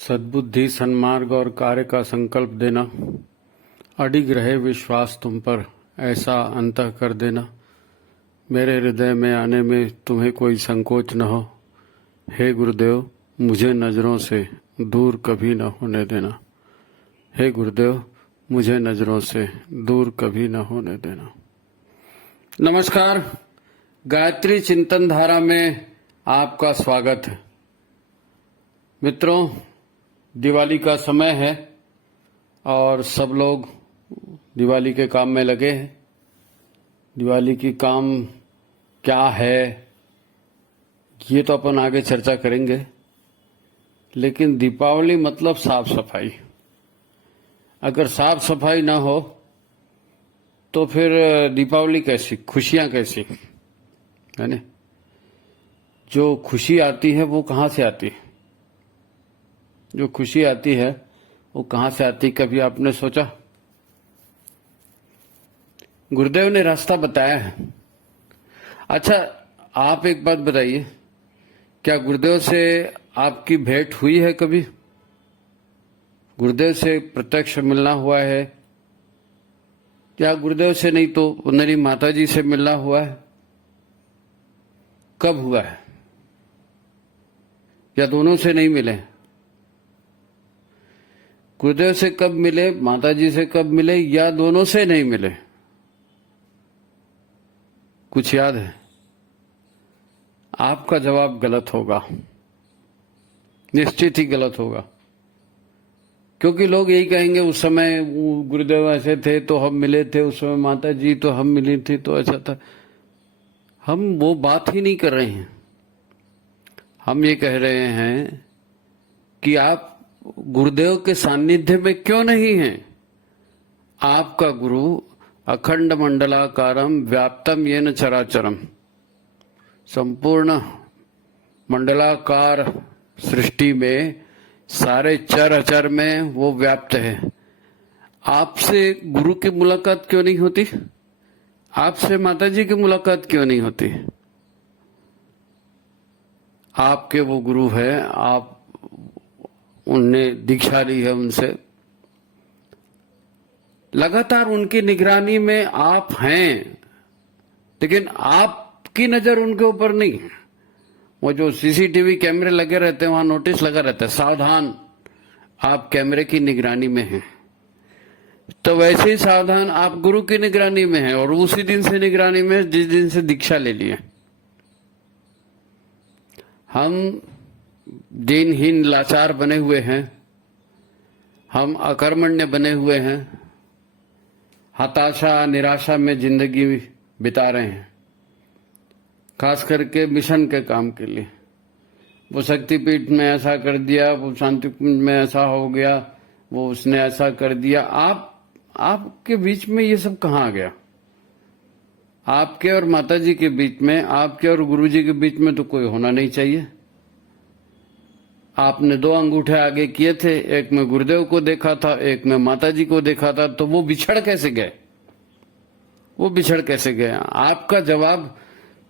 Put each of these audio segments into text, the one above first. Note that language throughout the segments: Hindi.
सद्बुद्धि, सन्मार्ग और कार्य का संकल्प देना, अडिग रहे विश्वास तुम पर, ऐसा अंतः कर देना। मेरे हृदय में आने में तुम्हें कोई संकोच न हो। हे गुरुदेव, मुझे नजरों से दूर कभी न होने देना। हे गुरुदेव, मुझे नजरों से दूर कभी न होने देना। नमस्कार, गायत्री चिंतन धारा में आपका स्वागत है। मित्रों, दिवाली का समय है और सब लोग दिवाली के काम में लगे हैं। दिवाली की काम क्या है ये तो अपन आगे चर्चा करेंगे, लेकिन दीपावली मतलब साफ सफाई। अगर साफ सफाई ना हो तो फिर दीपावली कैसी, खुशियां कैसी, है ना? जो खुशी आती है वो कहाँ से आती है? जो खुशी आती है वो कहाँ से आती, कभी आपने सोचा? गुरुदेव ने रास्ता बताया है। अच्छा, आप एक बात बताइए, क्या गुरुदेव से आपकी भेंट हुई है कभी? गुरुदेव से प्रत्यक्ष मिलना हुआ है? या गुरुदेव से नहीं तो मेरी माता जी से मिलना हुआ है? कब हुआ है? या दोनों से नहीं मिले? गुरुदेव से कब मिले, माता जी से कब मिले, या दोनों से नहीं मिले? कुछ याद है? आपका जवाब गलत होगा, निश्चित ही गलत होगा, क्योंकि लोग यही कहेंगे उस समय गुरुदेव ऐसे थे तो हम मिले थे, उस समय माता जी तो हम मिली थी तो ऐसा था। हम वो बात ही नहीं कर रहे हैं। हम ये कह रहे हैं कि आप गुरुदेव के सानिध्य में क्यों नहीं हैं? आपका गुरु अखंड मंडलाकारम व्याप्तम येन चराचरम, संपूर्ण मंडलाकार सृष्टि में सारे चर अचर में वो व्याप्त है। आपसे गुरु की मुलाकात क्यों नहीं होती? आपसे माता जी की मुलाकात क्यों नहीं होती? आपके वो गुरु है, आप उनने दीक्षा ली है उनसे, लगातार उनकी निगरानी में आप हैं, लेकिन आपकी नजर उनके ऊपर नहीं। वो जो सीसीटीवी कैमरे लगे रहते हैं वहां नोटिस लगा रहता है, सावधान, आप कैमरे की निगरानी में हैं। तो वैसे ही सावधान आप गुरु की निगरानी में हैं, और उसी दिन से निगरानी में जिस दिन से दीक्षा ले लिए। हम दीनहीन लाचार बने हुए हैं, हम अकर्मण्य बने हुए हैं, हताशा निराशा में जिंदगी बिता रहे हैं, खास करके मिशन के काम के लिए। वो शक्तिपीठ में ऐसा कर दिया, वो शांतिकुंज में ऐसा हो गया, वो उसने ऐसा कर दिया। आपके बीच में ये सब कहाँ आ गया? आपके और माताजी के बीच में, आपके और गुरुजी के बीच में तो कोई होना नहीं चाहिए। आपने 2 अंगूठे आगे किए थे, एक में गुरुदेव को देखा था, एक में माताजी को देखा था, तो वो बिछड़ कैसे गए? वो बिछड़ कैसे गए? आपका जवाब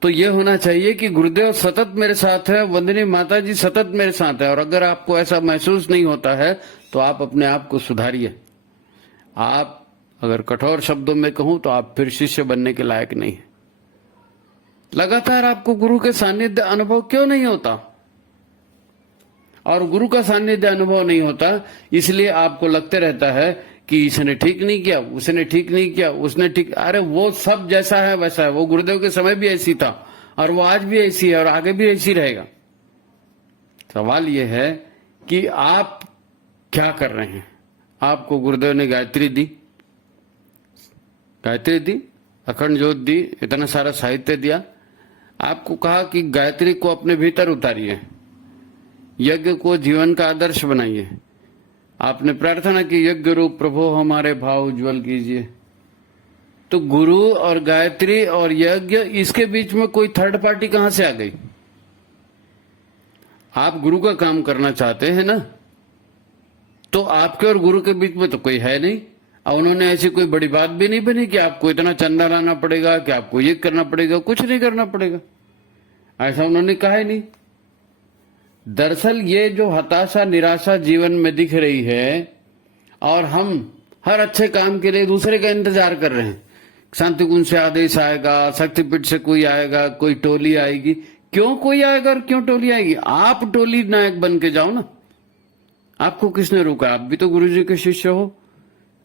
तो ये होना चाहिए कि गुरुदेव सतत मेरे साथ है, वंदनी माताजी सतत मेरे साथ है। और अगर आपको ऐसा महसूस नहीं होता है तो आप अपने आप को सुधारिए। आप अगर कठोर शब्दों में कहूं तो आप फिर शिष्य बनने के लायक नहीं है। लगातार आपको गुरु के सानिध्य अनुभव क्यों नहीं होता? और गुरु का सानिध्य अनुभव नहीं होता इसलिए आपको लगते रहता है कि इसने ठीक नहीं किया, उसने ठीक नहीं किया, उसने ठीक। अरे वो सब जैसा है वैसा है। वो गुरुदेव के समय भी ऐसी था, और वो आज भी ऐसी है, और आगे भी ऐसी रहेगा। सवाल ये है कि आप क्या कर रहे हैं? आपको गुरुदेव ने गायत्री दी, अखंड ज्योत दी, इतना सारा साहित्य दिया। आपको कहा कि गायत्री को अपने भीतर उतारिए, यज्ञ को जीवन का आदर्श बनाइए। आपने प्रार्थना की, यज्ञ रूप प्रभु हमारे भाव उज्जवल कीजिए। तो गुरु और गायत्री और यज्ञ, इसके बीच में कोई थर्ड पार्टी कहां से आ गई? आप गुरु का काम करना चाहते हैं ना, तो आपके और गुरु के बीच में तो कोई है नहीं। और उन्होंने ऐसी कोई बड़ी बात भी नहीं बनी कि आपको इतना चंदा लाना पड़ेगा, कि आपको ये करना पड़ेगा। कुछ नहीं करना पड़ेगा, ऐसा उन्होंने कहा ही नहीं। दरअसल ये जो हताशा निराशा जीवन में दिख रही है और हम हर अच्छे काम के लिए दूसरे का इंतजार कर रहे हैं, शांति कुंज से आदेश आएगा, शक्तिपीठ से कोई आएगा, कोई टोली आएगी। क्यों कोई आएगा और क्यों टोली आएगी? आप टोली नायक बन के जाओ ना। आपको किसने रोका? आप भी तो गुरुजी के शिष्य हो।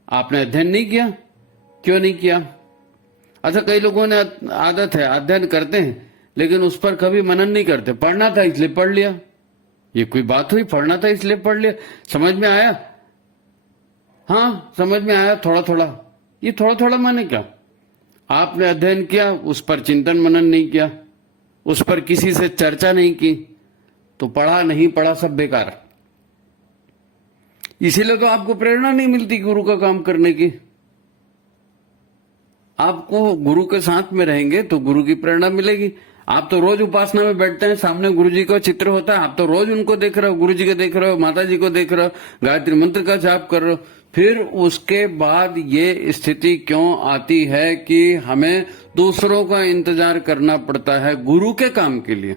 आपने अध्ययन नहीं किया? क्यों नहीं किया? अच्छा, कई लोगों ने आदत है अध्ययन करते हैं लेकिन उस पर कभी मनन नहीं करते। पढ़ना था इसलिए पढ़ लिया। ये कोई बात हुई? पढ़ना था इसलिए पढ़ लिया। समझ में आया? हाँ, समझ में आया थोड़ा थोड़ा। ये थोड़ा थोड़ा माने क्या? आपने अध्ययन किया, उस पर चिंतन मनन नहीं किया, उस पर किसी से चर्चा नहीं की, तो पढ़ा नहीं पढ़ा सब बेकार। इसीलिए तो आपको प्रेरणा नहीं मिलती गुरु का काम करने की। आपको गुरु के साथ में रहेंगे तो गुरु की प्रेरणा मिलेगी। आप तो रोज उपासना में बैठते हैं, सामने गुरुजी का चित्र होता है, आप तो रोज उनको देख रहे हो, गुरुजी को देख रहे हो, माता जी को देख रहे हो, गायत्री मंत्र का जाप कर रहे हो। फिर उसके बाद ये स्थिति क्यों आती है कि हमें दूसरों का इंतजार करना पड़ता है गुरु के काम के लिए?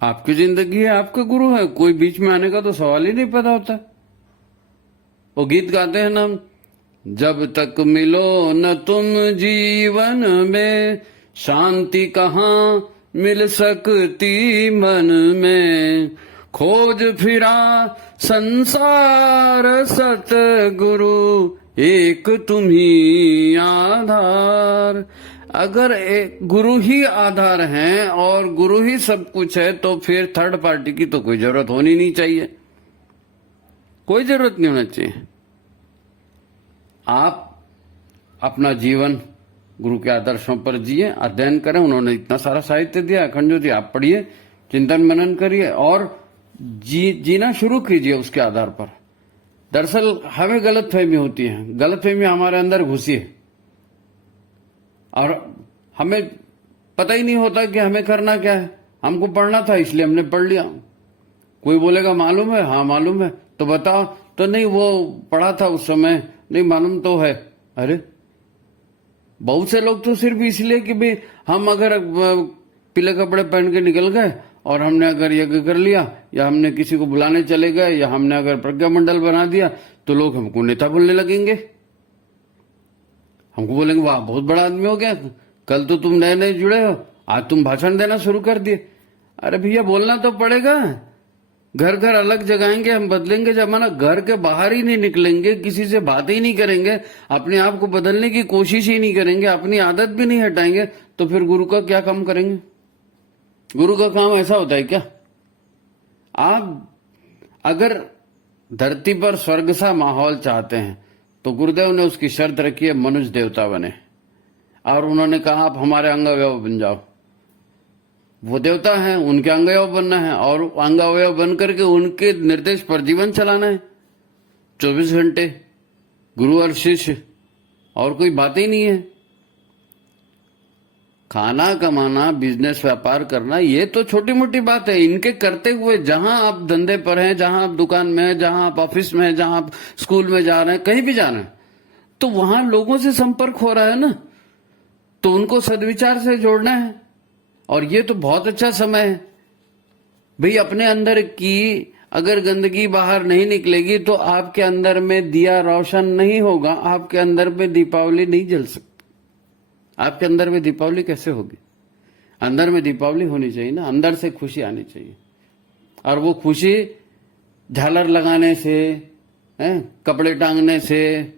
आपकी जिंदगी है, आपका गुरु है, कोई बीच में आने का तो सवाल ही नहीं पैदा होता। वो गीत गाते हैं ना, जब तक मिलो न तुम जीवन में, शांति कहाँ मिल सकती मन में, खोज फिरा संसार सतगुरु, एक तुम ही आधार। अगर एक गुरु ही आधार है और गुरु ही सब कुछ है तो फिर थर्ड पार्टी की तो कोई जरूरत होनी नहीं चाहिए, कोई जरूरत नहीं होना चाहिए। आप अपना जीवन गुरु के आदर्शों पर जिए, अध्ययन करें। उन्होंने इतना सारा साहित्य दिया, अखंड ज्योति, आप पढ़िए, चिंतन मनन करिए और जीना शुरू कीजिए उसके आधार पर। दरअसल हमें गलतफहमी होती है, गलतफहमी हमारे अंदर घुसी है और हमें पता ही नहीं होता कि हमें करना क्या है। हमको पढ़ना था इसलिए हमने पढ़ लिया। कोई बोलेगा मालूम है? हाँ मालूम है। तो बताओ। तो नहीं, वो पढ़ा था उस समय, नहीं मालूम तो है। अरे बहुत से लोग तो सिर्फ इसलिए कि भाई हम अगर पीले कपड़े पहन के निकल गए और हमने अगर यज्ञ कर लिया या हमने किसी को बुलाने चले गए या हमने अगर प्रज्ञा मंडल बना दिया तो लोग हमको नेता बोलने लगेंगे, हमको बोलेंगे वाह बहुत बड़ा आदमी हो गया, कल तो तुम नए नए जुड़े हो, आज तुम भाषण देना शुरू कर दिए। अरे भैया बोलना तो पड़ेगा। घर घर अलग जगाएंगे, हम बदलेंगे जमाना, घर के बाहर ही नहीं निकलेंगे, किसी से बात ही नहीं करेंगे, अपने आप को बदलने की कोशिश ही नहीं करेंगे, अपनी आदत भी नहीं हटाएंगे, तो फिर गुरु का क्या काम करेंगे? गुरु का काम ऐसा होता है क्या? आप अगर धरती पर स्वर्ग सा माहौल चाहते हैं तो गुरुदेव ने उसकी शर्त रखी है, मनुष्य देवता बने। और उन्होंने कहा आप हमारे अंग अवयव बन जाओ। वो देवता हैं, उनके अंग अवयव बनना है और अंग अवयव बन करके उनके निर्देश पर जीवन चलाना है 24 घंटे, गुरु और शिष्य, और कोई बात ही नहीं है। खाना कमाना, बिजनेस व्यापार करना, ये तो छोटी मोटी बात है। इनके करते हुए जहां आप धंधे पर हैं, जहां आप दुकान में हैं, जहां आप ऑफिस में हैं, जहां आप स्कूल में जा रहे हैं, कहीं भी जा रहे हैं, तो वहां लोगों से संपर्क हो रहा है ना, तो उनको सद्विचार से जोड़ना है। और ये तो बहुत अच्छा समय है भाई। अपने अंदर की अगर गंदगी बाहर नहीं निकलेगी तो आपके अंदर में दिया रोशन नहीं होगा, आपके अंदर में दीपावली नहीं जल सकती। आपके अंदर में दीपावली कैसे होगी? अंदर में दीपावली होनी चाहिए ना, अंदर से खुशी आनी चाहिए। और वो खुशी झालर लगाने से, कपड़े टांगने से,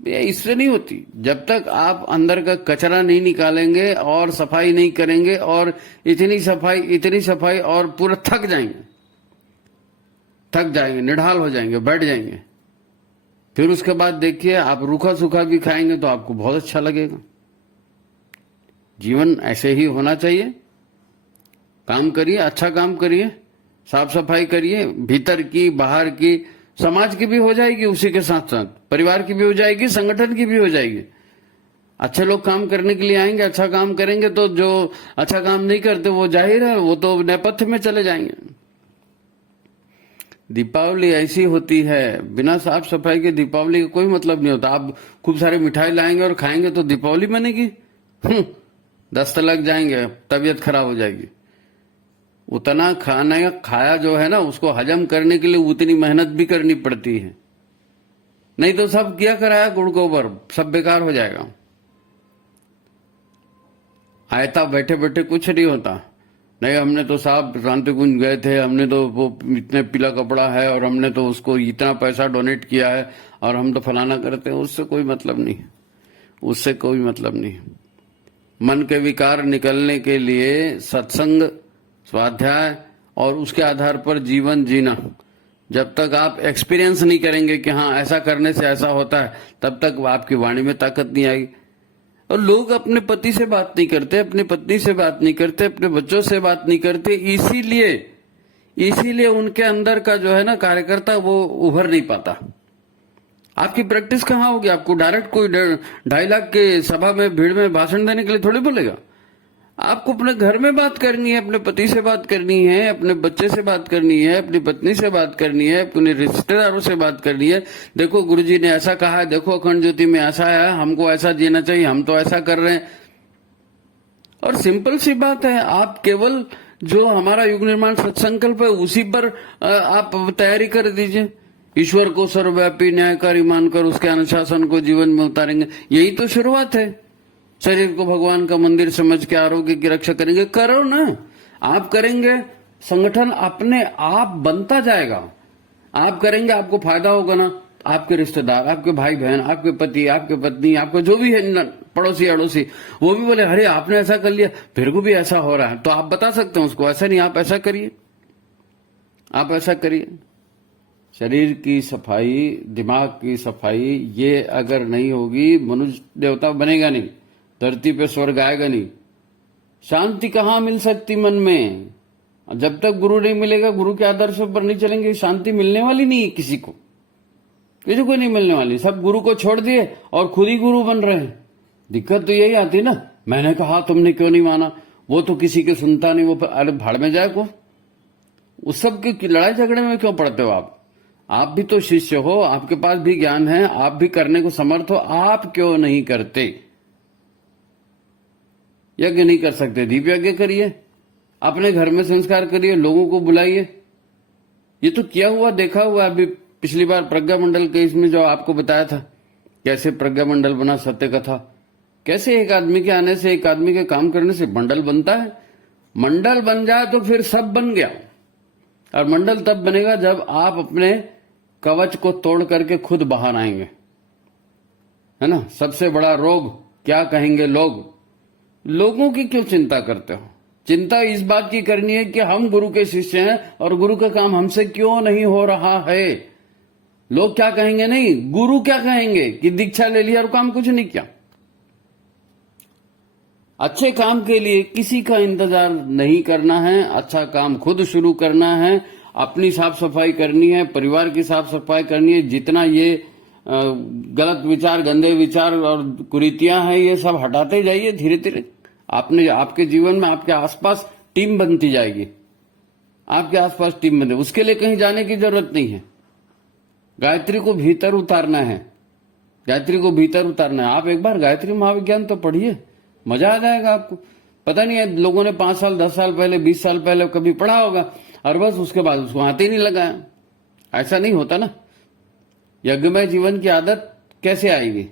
इससे नहीं होती। जब तक आप अंदर का कचरा नहीं निकालेंगे और सफाई नहीं करेंगे, और इतनी सफाई और पूरा थक जाएंगे, निढाल हो जाएंगे, बैठ जाएंगे। फिर उसके बाद देखिए आप रूखा सूखा भी खाएंगे तो आपको बहुत अच्छा लगेगा। जीवन ऐसे ही होना चाहिए। काम करिए, अच्छा काम करिए, साफ सफाई करिए, भीतर की बाहर की, समाज की भी हो जाएगी, उसी के साथ साथ परिवार की भी हो जाएगी, संगठन की भी हो जाएगी। अच्छे लोग काम करने के लिए आएंगे, अच्छा काम करेंगे, तो जो अच्छा काम नहीं करते वो जाहिर है वो तो नेपथ्य में चले जाएंगे। दीपावली ऐसी होती है, बिना साफ सफाई के दीपावली का कोई मतलब नहीं होता। आप खूब सारे मिठाई लाएंगे और खाएंगे तो दीपावली बनेगी? दस्त लग जाएंगे, तबीयत खराब हो जाएगी। उतना खाना खाया जो है ना, उसको हजम करने के लिए उतनी मेहनत भी करनी पड़ती है, नहीं तो सब किया कराया गुड़ गोबर, सब बेकार हो जाएगा। आयता बैठे बैठे कुछ नहीं होता। नहीं, हमने तो साहब शांति कुंज गए थे, हमने तो वो इतने पीला कपड़ा है और हमने तो उसको इतना पैसा डोनेट किया है और हम तो फलाना करते हैं, उससे कोई मतलब नहीं, उससे कोई मतलब नहीं। मन के विकार निकलने के लिए सत्संग, स्वाध्याय और उसके आधार पर जीवन जीना। जब तक आप एक्सपीरियंस नहीं करेंगे कि हाँ ऐसा करने से ऐसा होता है, तब तक आपकी वाणी में ताकत नहीं आएगी। और लोग अपने पति से बात नहीं करते, अपनी पत्नी से बात नहीं करते, अपने बच्चों से बात नहीं करते, इसीलिए उनके अंदर का जो है ना कार्यकर्ता वो उभर नहीं पाता। आपकी प्रैक्टिस कहाँ होगी? आपको डायरेक्ट कोई 2.5 लाख के सभा में भीड़ में भाषण देने के लिए थोड़ी बोलेगा। आपको अपने घर में बात करनी है, अपने पति से बात करनी है, अपने बच्चे से बात करनी है, अपनी पत्नी से बात करनी है, अपने रिश्तेदारों से बात करनी है। देखो गुरुजी ने ऐसा कहा है, देखो अखंड ज्योति में ऐसा है, हमको ऐसा जीना चाहिए, हम तो ऐसा कर रहे हैं। और सिंपल सी बात है, आप केवल जो हमारा युग निर्माण सत्संकल्प है उसी पर आप तैयारी कर दीजिए। ईश्वर को सर्वव्यापी न्यायकारी मानकर उसके अनुशासन को जीवन में उतारेंगे, यही तो शुरुआत है। शरीर को भगवान का मंदिर समझ के आरोग्य की रक्षा करेंगे, करो ना। आप करेंगे, संगठन अपने आप बनता जाएगा। आप करेंगे, आपको फायदा होगा ना। आपके रिश्तेदार, आपके भाई बहन, आपके पति, आपके पत्नी, आपको जो भी है पड़ोसी अड़ोसी, वो भी बोले अरे आपने ऐसा कर लिया, फिर को भी ऐसा हो रहा है, तो आप बता सकते हैं उसको ऐसा नहीं, आप ऐसा करिए, आप ऐसा करिए। शरीर की सफाई, दिमाग की सफाई, ये अगर नहीं होगी, मनुष्य देवता बनेगा नहीं, धरती पे स्वर्ग आएगा नहीं। शांति कहाँ मिल सकती मन में? जब तक गुरु नहीं मिलेगा, गुरु के आदर्श पर नहीं चलेंगे, शांति मिलने वाली नहीं है किसी को, किसी को नहीं मिलने वाली। सब गुरु को छोड़ दिए और खुद ही गुरु बन रहे हैं। दिक्कत तो यही आती ना, मैंने कहा तुमने क्यों नहीं माना, वो तो किसी के सुनता नहीं, वो अरे भाड़ में जाए को, उस सब की लड़ाई झगड़े में क्यों पड़ते हो आप भी तो शिष्य हो, आपके पास भी ज्ञान है, आप भी करने को समर्थ हो, आप क्यों नहीं करते? यज्ञ नहीं कर सकते, दीप यज्ञ करिए, अपने घर में संस्कार करिए, लोगों को बुलाइए। ये तो किया हुआ देखा हुआ। अभी पिछली बार प्रज्ञा मंडल के इसमें जो आपको बताया था, कैसे प्रज्ञा मंडल बना, सत्य कथा, कैसे एक आदमी के आने से, एक आदमी के काम करने से मंडल बनता है। मंडल बन जाए तो फिर सब बन गया। और मंडल तब बनेगा जब आप अपने कवच को तोड़ करके खुद बाहर आएंगे, है ना। सबसे बड़ा रोग क्या कहेंगे लोग? लोगों की क्यों चिंता करते हो? चिंता इस बात की करनी है कि हम गुरु के शिष्य हैं और गुरु का काम हमसे क्यों नहीं हो रहा है। लोग क्या कहेंगे नहीं, गुरु क्या कहेंगे कि दीक्षा ले लिया और काम कुछ नहीं किया। अच्छे काम के लिए किसी का इंतजार नहीं करना है, अच्छा काम खुद शुरू करना है, अपनी साफ सफाई करनी है, परिवार की साफ सफाई करनी है। जितना ये गलत विचार, गंदे विचार और कुरीतियां हैं, ये सब हटाते जाइए धीरे धीरे। आपके जीवन में आपके आसपास टीम बनती जाएगी, आपके आसपास टीम बनती, उसके लिए कहीं जाने की जरूरत नहीं है। गायत्री को भीतर उतारना है, गायत्री को भीतर उतारना है। आप एक बार गायत्री महाविज्ञान तो पढ़िए, मजा आ जाएगा आपको। पता नहीं है लोगों ने 5 साल 10 साल पहले 20 साल पहले कभी पढ़ा होगा और बस उसके बाद उसको हाथ ही नहीं लगाया। ऐसा नहीं होता ना। यज्ञमय जीवन की आदत कैसे आएगी?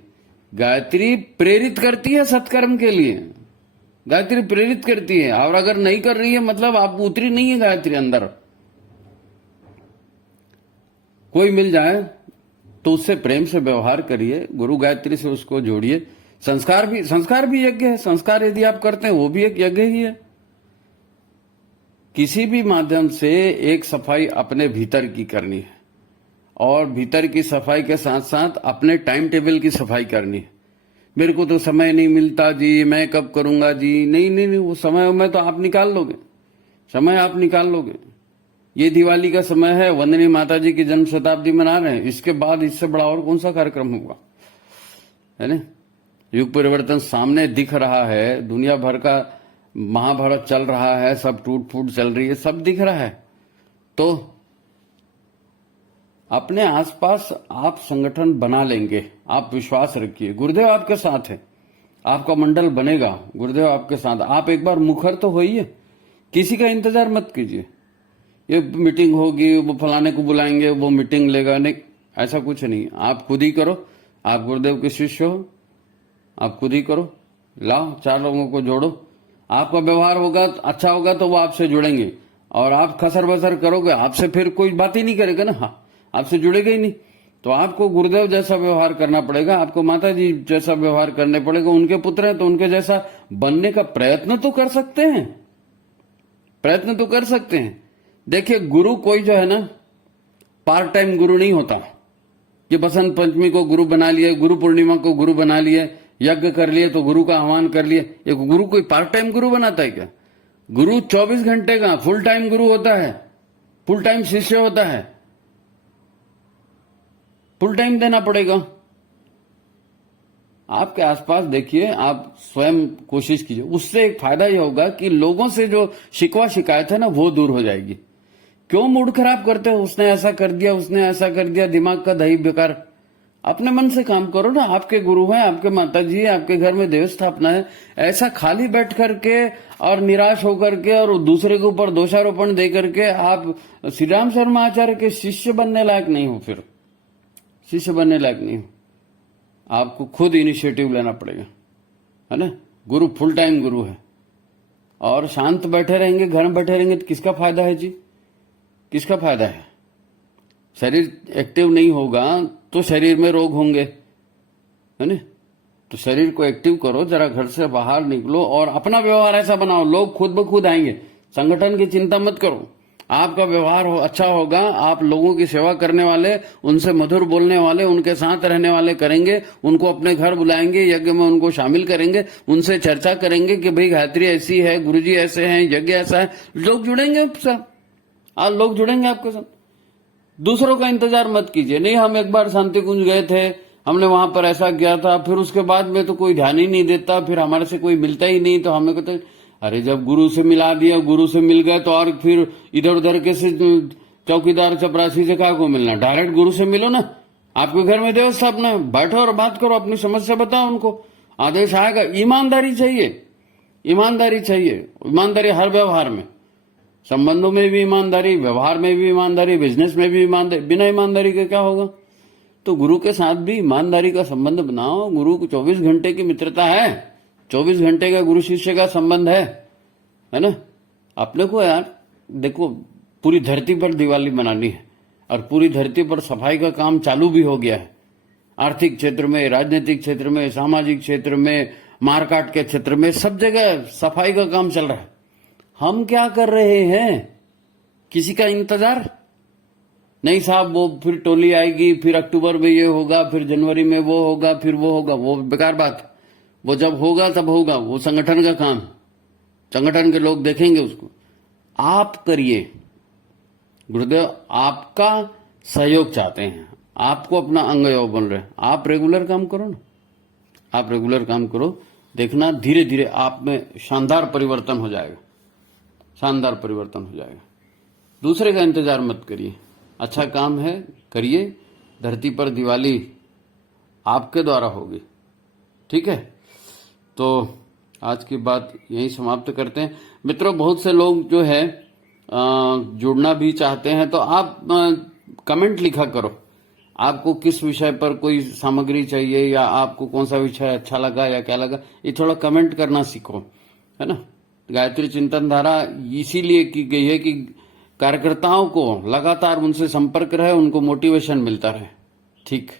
गायत्री प्रेरित करती है सत्कर्म के लिए, गायत्री प्रेरित करती है। और अगर नहीं कर रही है मतलब आप उतरी नहीं है गायत्री अंदर। कोई मिल जाए तो उससे प्रेम से व्यवहार करिए, गुरु गायत्री से उसको जोड़िए। संस्कार भी यज्ञ है। संस्कार यदि आप करते हैं वो भी एक यज्ञ ही है। किसी भी माध्यम से एक सफाई अपने भीतर की करनी है और भीतर की सफाई के साथ साथ अपने टाइम टेबल की सफाई करनी है। मेरे को तो समय नहीं मिलता जी, मैं कब करूंगा जी, नहीं, वो समय में तो आप निकाल लोगे, समय आप निकाल लोगे। ये दिवाली का समय है, वंदनी माता जी की जन्म शताब्दी मना रहे हैं, इसके बाद इससे बड़ा और कौन सा कार्यक्रम होगा, है ना। युग परिवर्तन सामने दिख रहा है, दुनिया भर का महाभारत चल रहा है, सब टूट फूट चल रही है, सब दिख रहा है। तो अपने आसपास आप संगठन बना लेंगे, आप विश्वास रखिए, गुरुदेव आपके साथ है, आपका मंडल बनेगा, गुरुदेव आपके साथ। आप एक बार मुखर तो होइए किसी का इंतजार मत कीजिए। ये मीटिंग होगी, वो फलाने को बुलाएंगे, वो मीटिंग लेगा, नहीं, ऐसा कुछ नहीं। आप खुद ही करो। आप गुरुदेव के शिष्य हो, आप खुद ही करो। लाओ, 4 लोगों को जोड़ो। आपका व्यवहार होगा, अच्छा होगा तो वो आपसे जुड़ेंगे। और आप खसर बसर करोगे, आपसे फिर कोई बात ही नहीं करेगा ना। हाँ, आपसे जुड़ेगा ही नहीं। तो आपको गुरुदेव जैसा व्यवहार करना पड़ेगा, आपको माता जी जैसा व्यवहार करने पड़ेगा। उनके पुत्र हैं तो उनके जैसा बनने का प्रयत्न तो कर सकते हैं, प्रयत्न तो कर सकते हैं। देखिए, गुरु कोई जो है ना, पार्ट टाइम गुरु नहीं होता कि बसंत पंचमी को गुरु बना लिए, गुरु पूर्णिमा को गुरु बना लिए, यज्ञ कर लिए तो गुरु का आह्वान कर लिए। एक गुरु कोई पार्ट टाइम गुरु बनाता है क्या? गुरु 24 घंटे का फुल टाइम गुरु होता है, फुल टाइम शिष्य होता है। फुल टाइम देना पड़ेगा। आपके आसपास देखिए, आप स्वयं कोशिश कीजिए। उससे एक फायदा यह होगा कि लोगों से जो शिकवा शिकायत है ना, वो दूर हो जाएगी। क्यों मूड खराब करते हो? उसने ऐसा कर दिया, उसने ऐसा कर दिया, दिमाग का दही बेकार। अपने मन से काम करो ना। आपके गुरु हैं, आपके माता जी है, आपके घर में देव स्थापना है। ऐसा खाली बैठ करके और निराश होकर के और दूसरे के ऊपर दोषारोपण दे करके आप श्री राम शर्मा आचार्य के शिष्य बनने लायक नहीं हो। फिर शिष्य बनने लायक नहीं हो। आपको खुद इनिशिएटिव लेना पड़ेगा, है ना। गुरु फुल टाइम गुरु है। और शांत बैठे रहेंगे, घर में बैठे रहेंगे तो किसका फायदा है जी? किसका फायदा है? शरीर एक्टिव नहीं होगा तो शरीर में रोग होंगे, है ना। तो शरीर को एक्टिव करो, जरा घर से बाहर निकलो और अपना व्यवहार ऐसा बनाओ, लोग खुद ब खुद आएंगे। संगठन की चिंता मत करो। आपका व्यवहार अच्छा होगा, आप लोगों की सेवा करने वाले, उनसे मधुर बोलने वाले, उनके साथ रहने वाले करेंगे। उनको अपने घर बुलाएंगे, यज्ञ में उनको शामिल करेंगे, उनसे चर्चा करेंगे कि भाई गायत्री ऐसी है, गुरुजी ऐसे हैं, यज्ञ ऐसा है। लोग जुड़ेंगे सब, आज लोग जुड़ेंगे आपके साथ। दूसरों का इंतजार मत कीजिए। नहीं, हम एक बार शांति कुंज गए थे, हमने वहां पर ऐसा किया था, फिर उसके बाद में तो कोई ध्यान ही नहीं देता, फिर हमारे से कोई मिलता ही नहीं। तो हमें कहते, अरे जब गुरु से मिला दिया, गुरु से मिल गए तो और फिर इधर उधर के से चौकीदार चपरासी से कहा को मिलना, डायरेक्ट गुरु से मिलो ना। आपके घर में देव स्थापना है, बैठो और बात करो, अपनी समस्या बताओ उनको, आदेश आएगा। ईमानदारी चाहिए, ईमानदारी चाहिए, ईमानदारी हर व्यवहार में, संबंधों में भी ईमानदारी, व्यवहार में भी ईमानदारी, बिजनेस में भी ईमानदारी। बिना ईमानदारी के क्या होगा? तो गुरु के साथ भी ईमानदारी का संबंध बनाओ। गुरु को 24 घंटे की मित्रता है, 24 घंटे का गुरु शिष्य का संबंध है ना। अपने को यार देखो, पूरी धरती पर दिवाली मनानी है और पूरी धरती पर सफाई का काम चालू भी हो गया है। आर्थिक क्षेत्र में, राजनीतिक क्षेत्र में, सामाजिक क्षेत्र में, मारकाट के क्षेत्र में, सब जगह सफाई का काम चल रहा है। हम क्या कर रहे हैं? किसी का इंतजार नहीं साहब। वो फिर टोली आएगी, फिर अक्टूबर में ये होगा, फिर जनवरी में वो होगा, फिर वो होगा। वो बेकार बात। वो जब होगा तब होगा, वो संगठन का काम, संगठन के लोग देखेंगे उसको। आप करिए। गुरुदेव आपका सहयोग चाहते हैं, आपको अपना अंग योग बन रहे हैं। आप रेगुलर काम करो ना, आप रेगुलर काम करो। देखना धीरे धीरे आप में शानदार परिवर्तन हो जाएगा, शानदार परिवर्तन हो जाएगा। दूसरे का इंतजार मत करिए, अच्छा काम है करिए। धरती पर दिवाली आपके द्वारा होगी, ठीक है। तो आज की बात यही समाप्त करते हैं मित्रों। बहुत से लोग जो है जुड़ना भी चाहते हैं, तो आप कमेंट लिखा करो, आपको किस विषय पर कोई सामग्री चाहिए, या आपको कौन सा विषय अच्छा लगा या क्या लगा, ये थोड़ा कमेंट करना सीखो, है ना। गायत्री चिंतन धारा इसीलिए की गई है कि कार्यकर्ताओं को लगातार उनसे संपर्क रहे, उनको मोटिवेशन मिलता रहे। ठीक।